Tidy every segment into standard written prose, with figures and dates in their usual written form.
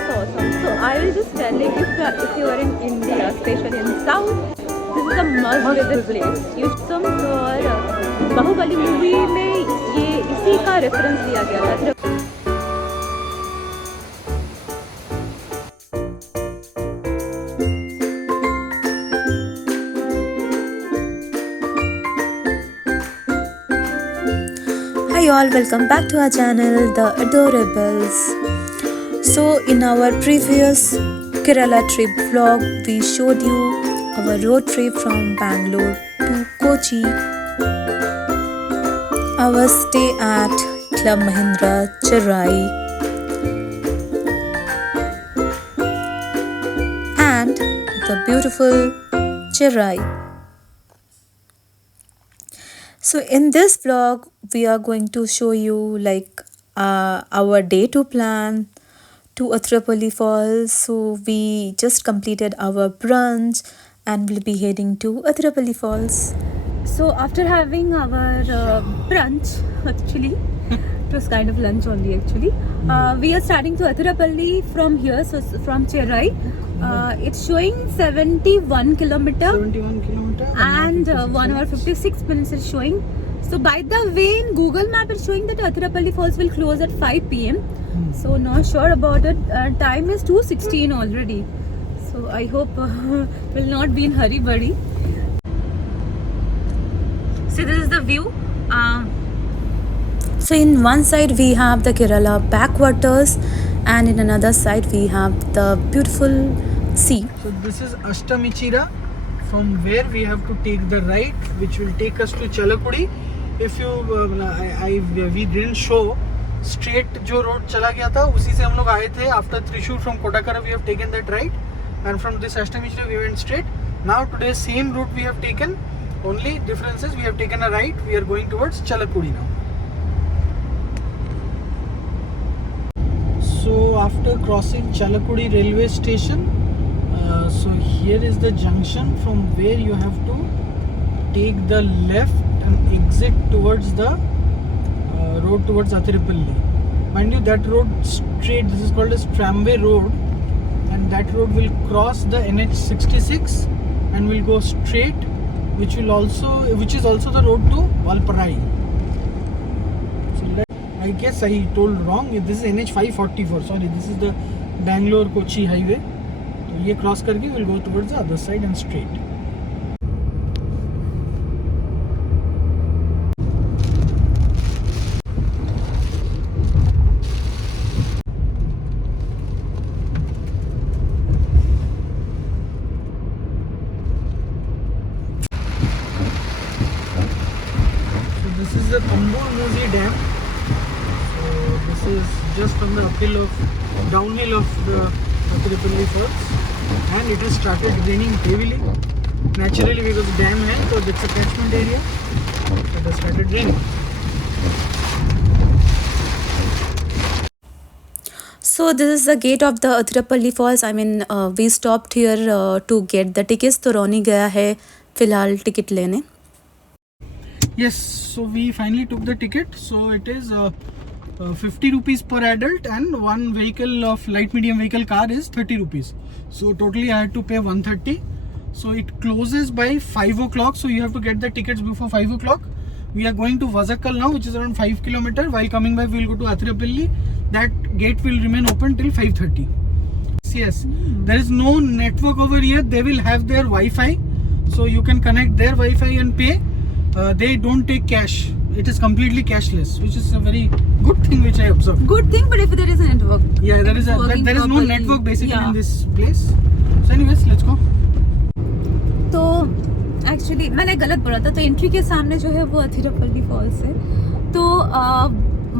is awesome. So I will just tell you, if you are in India, especially in South, this is a must visit place. Yustam और Baahubali movie में ये इसी का reference दिया गया था. Hi all, welcome back to our channel, The Adorables. So in our previous Kerala trip vlog, we showed you our road trip from Bangalore to Kochi, our stay at Club Mahindra Chennai, and the beautiful Chennai. So in this vlog we are going to show you like our day to plan to Athirapalli Falls. So we just completed our brunch and we'll be heading to Athirapalli Falls. So after having our brunch, actually it was kind of lunch only actually, we are starting to Athirapalli from here, so from Chennai. It's showing 71 kilometer and 1 hour 56 minutes is showing. So by the way, in Google Map it's showing that Athirapalli Falls will close at 5 p.m. So not sure about it. Time is 2:16 already. So I hope will not be in hurry buddy. So this is the view. So in one side we have the Kerala backwaters and in another side we have the beautiful sea. So this is Ashtamichira, from where we have to take the right, which will take us to Chalakudi. If you we didn't show straight जो road चला गया था उसी से हम लोग आए थे. After Thrissur from Kodakara we have taken that right, and from this Ashtamichira we went straight. Now today same route we have taken, only difference is we have taken a right. We are going towards Chalakudi now. So after crossing Chalakudi railway station, so here is the junction from where you have to take the left and exit towards the road towards Athirapalli. Mind you, that road straight, this is called as Tramway Road, and that road will cross the NH66 and will go straight, which is also the road to Valparai. So I guess I told wrong. This is NH 544. Sorry, this is the Bangalore Kochi highway. So ये cross करके we'll go towards the other side and straight. So this is the Ambur Musi Dam. So this is just on the downhill of the Athirapalli Falls, and it has started raining heavily. Naturally, because the dam है, so it's a catchment area. It has started raining. So this is the gate of the Athirapalli Falls. I mean we stopped here to get the tickets. तो रोनी गया है फिलहाल ticket लेने. Yes, so we finally took the ticket. So it is 50 rupees per adult, and one vehicle of light medium vehicle car is 30 rupees. So totally I had to pay 130. So it closes by 5 o'clock. So you have to get the tickets before 5 o'clock. We are going to Vazakal now, which is around 5 kilometers. While coming by, we will go to Athirapalli. That gate will remain open till 5:30. Yes, there is no network over here. They will have their Wi-Fi, so you can connect their Wi-Fi and pay. They don't take cash. It is completely cashless, which is a very good thing which I observed. Good thing, but if there is a network. Yeah, there is no network basically in this place. So anyways, let's go. तो actually मैंने गलत बोला था. तो entry के सामने जो है वो अथिरपल्ली फॉल्स है. तो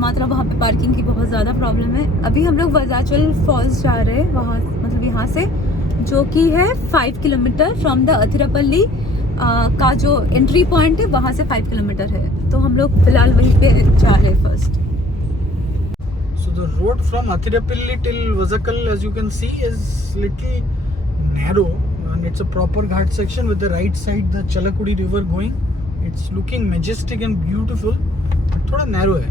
मतलब वहाँ पे पार्किंग की बहुत ज़्यादा प्रॉब्लम है. अभी हम लोग वजाचल फॉल्स जा रहे हैं, वहाँ मतलब यहाँ से, जो कि है 5 किलोमीटर फ्रॉम द अथिरपल्ली का जो एंट्री पॉइंट है वहाँ से 5 किलोमीटर है. तो हम लोग फिलहाल वहीं पे जा रहे हैं first. So the road from Athirapalli till Vazakal, as you can see, is little narrow, and it's a proper ghat section with the right side the Chalakudi river going. It's looking majestic and beautiful, but thoda narrow hai.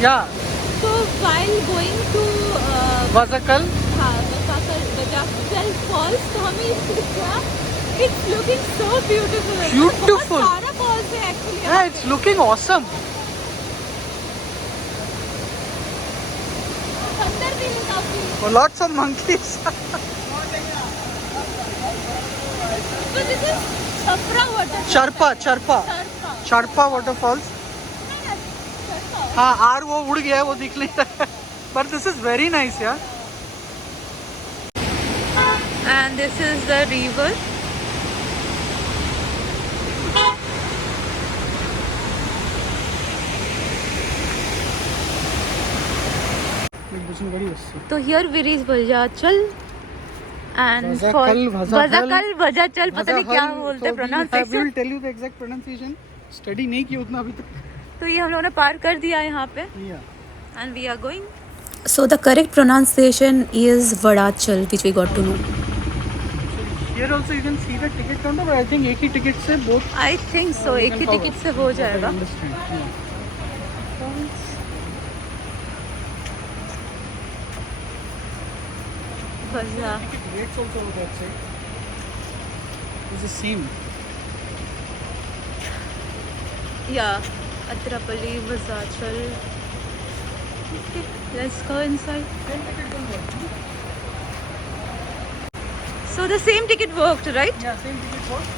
Yeah, तो while going to Vazakal. Bajajal Falls, तो हमें इसको क्या? It's looking so beautiful. Beautiful. बहुत सारा falls है actually. Yeah, it's looking awesome. अंदर भी है काफी. Lots of monkeys. So this is Chhapra waterfall. Charpa waterfalls. Charpa. हाँ आर वो उड़ गया है, वो दिख नहीं रहा है. But this is very nice, yeah. And this is the river. तो here we reach Bajajal and Bajajal पता नहीं क्या बोलते हैं pronunciation. I will tell you the exact pronunciation. Study नहीं किया उतना अभी तक. तो ये हम लोगों ने पार कर दिया है यहाँ पे. Yeah. And we are going. So the correct pronunciation is Vadachal, which we got to know. Here also you can see the ticket counter, but I think एक ही ticket से both. I think so. एक ही ticket से हो जाएगा. Rates also on that side. It's the same. Yeah, Atrapalli, Vazachal. Okay, let's go inside. So the same ticket worked, right? Yeah, same ticket works.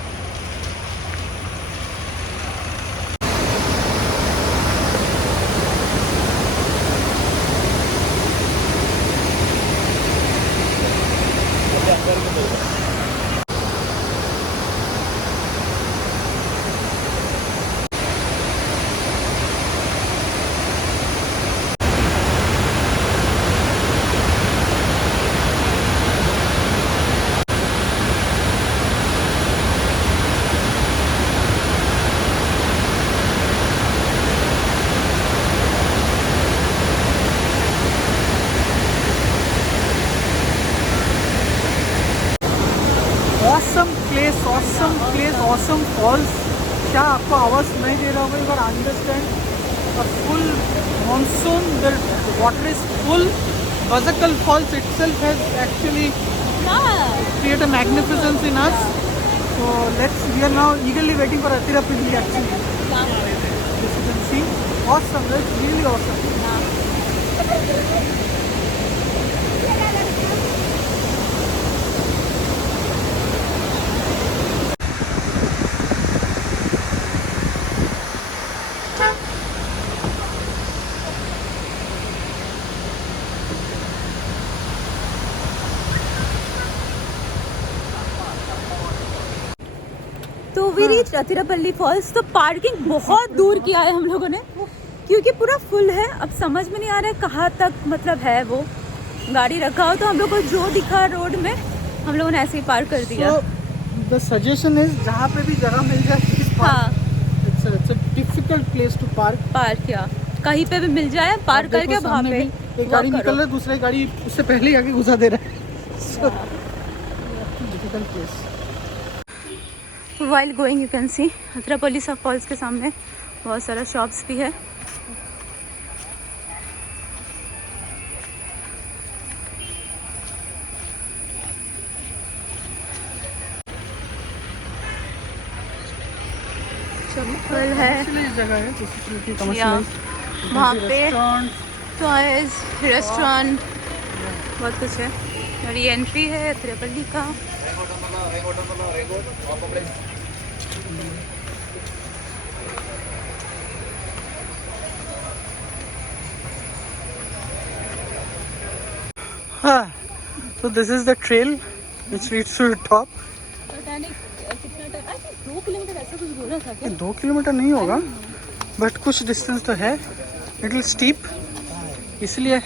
awesome falls. क्या आपको आवाज़ सुनाई दे रहा होगा? You can understand a full monsoon. The water is full. Vazakal Falls itself has actually created a magnificence in us. So we are now eagerly waiting for Atirapalli actually. As you can see, awesome. That's really awesome. तो we reach अतिरापल्ली false. तो parking बहुत दूर किया है हम लोगों ने क्योंकि पूरा फुल है. अब समझ में नहीं आ रहा है कहाँ तक मतलब है वो गाड़ी रखा हो. तो हम लोग को जो दिखा रोड में हम लोगों ने ऐसे ही पार कर दिया. द सजेशन इज जहाँ पे भी जगह मिल जाए. हाँ, it's a difficult place to park किया. कहीं पे भी मिल जाए पार्क करके वहाँ पे एक गाड़ी निकल रहा है, दूसरी गाड़ी उससे पहले ही आगे घुसा दे रहा है. So difficult place. While going, you can see Athirappilly falls के सामने बहुत सारा शॉप्स भी है. चप्पल है जगह है वहाँ पे, टॉयज, रेस्टोरेंट, बहुत कुछ है. और ये एंट्री है अतिरापल्ली का. So this is the trail which leads to the top. 2 kilometre ऐसा कुछ बोल रहा था क्या? 2 किलोमीटर नहीं होगा बट कुछ डिस्टेंस तो है. लिटिल स्टीप, इसलिए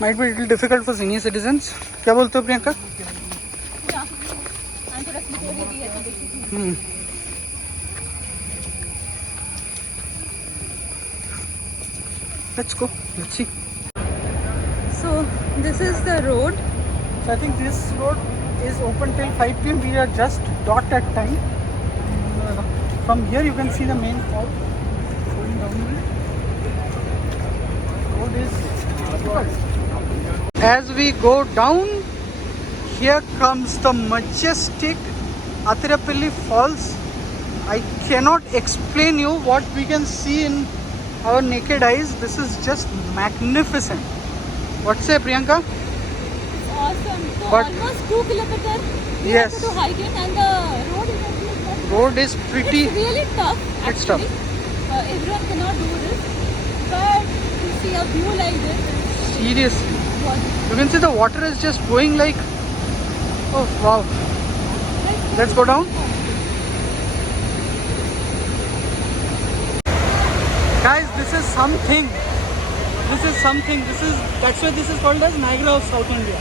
might be little difficult for senior citizens. क्या बोलते हो Priyanka? Let's go. Let's see. So this is the road. So I think this road is open till 5 p.m. We are just dot at time. From here you can see the main fall going down. road is difficult. As we go down, here comes the majestic Athirapalli Falls. I cannot explain you what we can see in our naked eyes. This is just magnificent. What say, Priyanka? Awesome. So But- almost 2 kilometers. We Yes. have to do hiking, and the road is actually not Road is pretty. It's really tough. It's tough. Actually, everyone cannot do this, but to see a view like this is Seriously. what. You can see the water is just going like, oh wow. Let's go down. Guys, this is something. This is something. That's why this is called as Niagara of South India.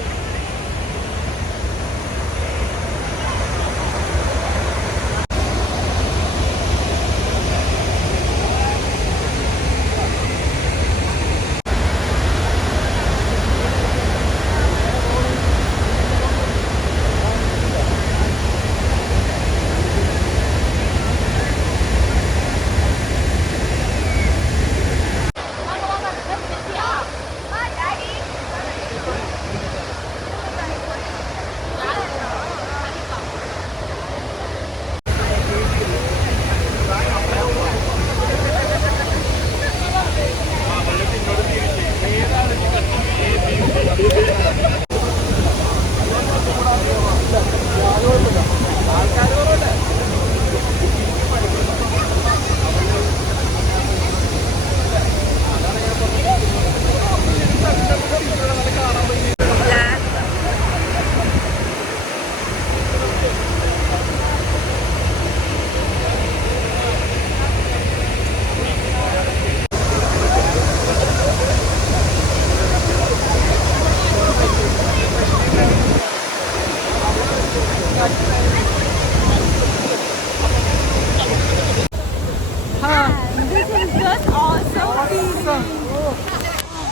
This is just awesome. Feeling. Oh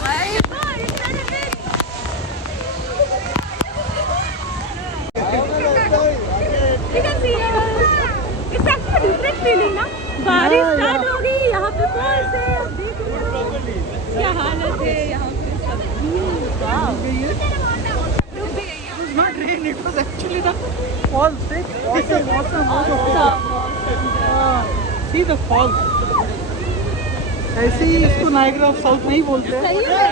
my God, it's such a big. You can see it's actually a different feeling ना. बारिश start हो गई यहाँ पे false है. अब देख लो क्या हालत है यहाँ पे सब. वाव. डूब भी गई है. It was not rain, it was actually the falls. Awesome. See the falls. ऐसे ही इसको नायग्रा ऑफ साउथ नहीं बोलते हैं. सही है.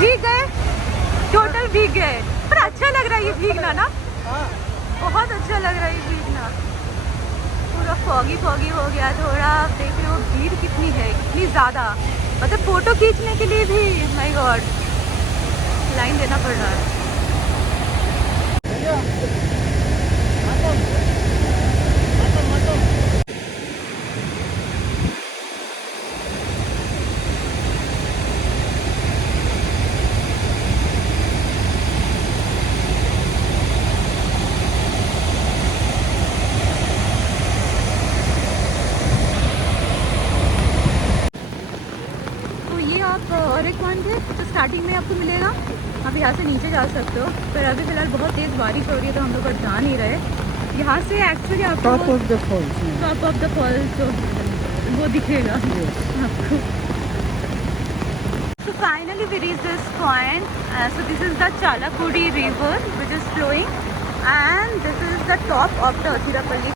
भीग गए, टोटल भीग गए, पर अच्छा लग रहा है ये भीगना ना. बहुत अच्छा लग रहा है ये भीगना. पूरा फॉगी फॉगी हो गया थोड़ा. आप देख रहे हो भीड़ कितनी है, कितनी ज़्यादा. मतलब फ़ोटो खींचने के लिए भी माय गॉड लाइन देना पड़ रहा है. और एक पॉइंट है जो स्टार्टिंग में आपको मिलेगा. आप यहाँ से नीचे जा सकते हो, पर अभी फ़िलहाल बहुत तेज़ बारिश हो रही है तो हम लोग और जा नहीं रहे. यहाँ से एक्चुअली आपको top of the falls. Top of the falls जो वो दिखेगा आपको. So finally we reached this point. So this is the Chalakudi river which is flowing, and this is the top of the Athirapalli.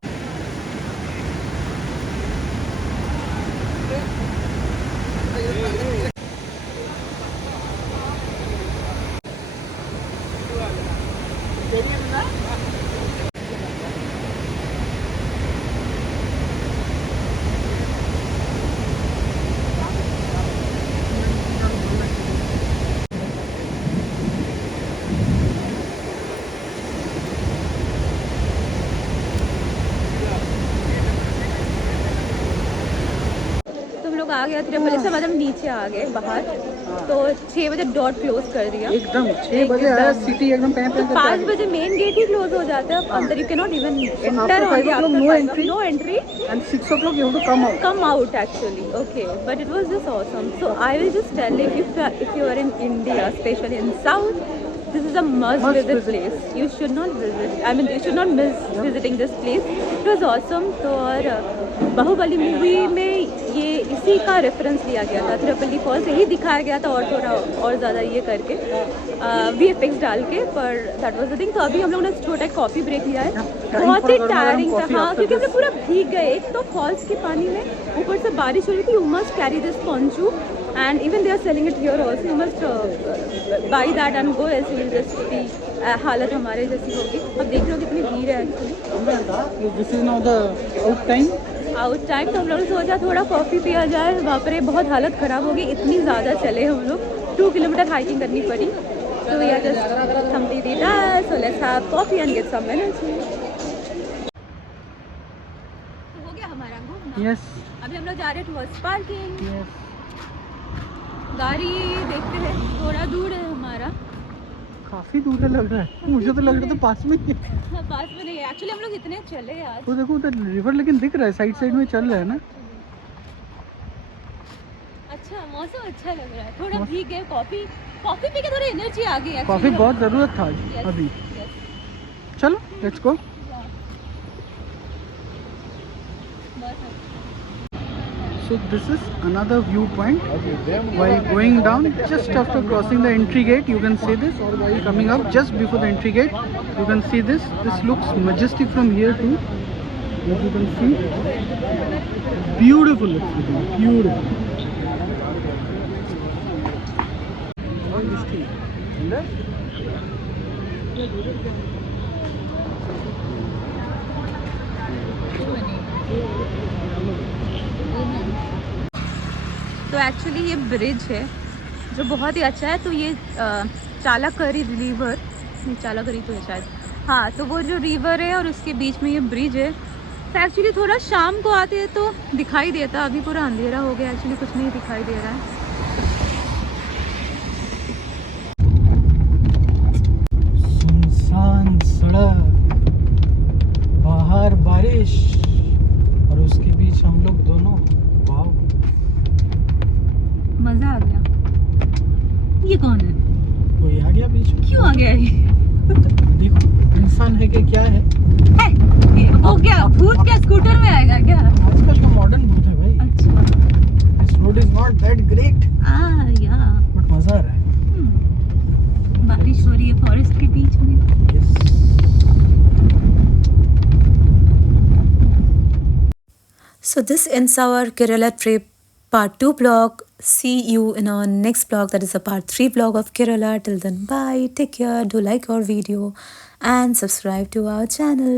आ गया तिरुपति से, मतलब नीचे आ गए बाहर. तो 6 बजे डॉट क्लोज कर दिया. एकदम 6 बजे आया. सिटी एकदम तो 5 बजे मेन गेट ही क्लोज हो जाता है. अंदर you can not even enter. No entry. And 6 o'clock you have to come out. Come out actually. Okay, but it was just awesome. So I will just tell you, if you are in India, especially in South, this is a must visit place. You should not visit. I mean, you should not miss visiting this place. It was awesome. तो और Baahubali movie में ये इसी का reference लिया गया था, Tirupalli false यही दिखाया गया था, और थोड़ा और ज़्यादा ये करके VFX डाल के, पर दैट वाज द थिंग। तो अभी हम लोगों ने छोटा एक कॉफ़ी ब्रेक लिया है। बहुत ही टायरिंग था, हाँ, क्योंकि हम लोग पूरा भीग गए। एक तो फॉल्स के पानी में, ऊपर से बारिश हो रही थी। You must carry this ponchu and even they are selling it here also. You must buy that and go, else you will just be हालत हमारे जैसी होगी। अब देख रहे हो कितनी भीड़ है actually. This is now the out time. तो हम लोगों ने सोचा थोड़ा कॉफ़ी पिया जाए। बाप रे, बहुत हालत ख़राब होगी, इतनी ज़्यादा चले हम लोग। 2 किलोमीटर हाइकिंग करनी पड़ी। तो we are just completely done, so let's have coffee and get some energy. तो हो गया हमारा घूमना। यस अभी हम लोग जा रहे हैं टुवर्ड्स पार्किंग। यस। गाड़ी देखते हैं, थोड़ा दूर है हमारा। काफी दूर लग रहा है, मुझे तो लग रहा था पास में ही है। हाँ, पास में नहीं है एक्चुअली। हम लोग इतने चले आज। तो देखो उधर रिवर लेकिन दिख रहा है, साइड साइड में चल रहा है ना। अच्छा, मौसम अच्छा लग रहा है। थोड़ा भीग गए, कॉफ़ी पी के थोड़ी एनर्जी आ गई। कॉफी बहुत जरूरत था Yes, अभी। yes. चलो let's go. So this is another viewpoint. While going down, just after crossing the entry gate, you can see this. Or while coming up, just before the entry gate, you can see this. This looks majestic from here too. As you can see, beautiful. It's beautiful. तो actually ये bridge है जो बहुत ही अच्छा है। तो ये चालाकरी river, चालाकरी तो है शायद, हाँ, तो वो जो रिवर है और उसके बीच में ये ब्रिज है। तो एक्चुअली थोड़ा शाम को आते हैं तो दिखाई देता, अभी पूरा अंधेरा हो गया, एक्चुअली कुछ नहीं दिखाई दे रहा है। सुनसान सड़क, बाहर बारिश और उसके बीच हम लोग दोनों। वाव, मज़ा आ गया। ये कौन है? कोई आ गया बीच में। क्यों आ गया ये? देखो इंसान है कि क्या है। वो क्या भूत, क्या स्कूटर में आएगा क्या? आजकल का मॉडर्न भूत है भाई। अच्छा, this road is not that great या बट मजा आ रहा है। बारिश हो रही है फॉरेस्ट के बीच में। So this ends our Kerala trip part 2 vlog. See you in our next vlog, that is a part 3 vlog of Kerala. Till then, bye, take care, do like our video and subscribe to our channel.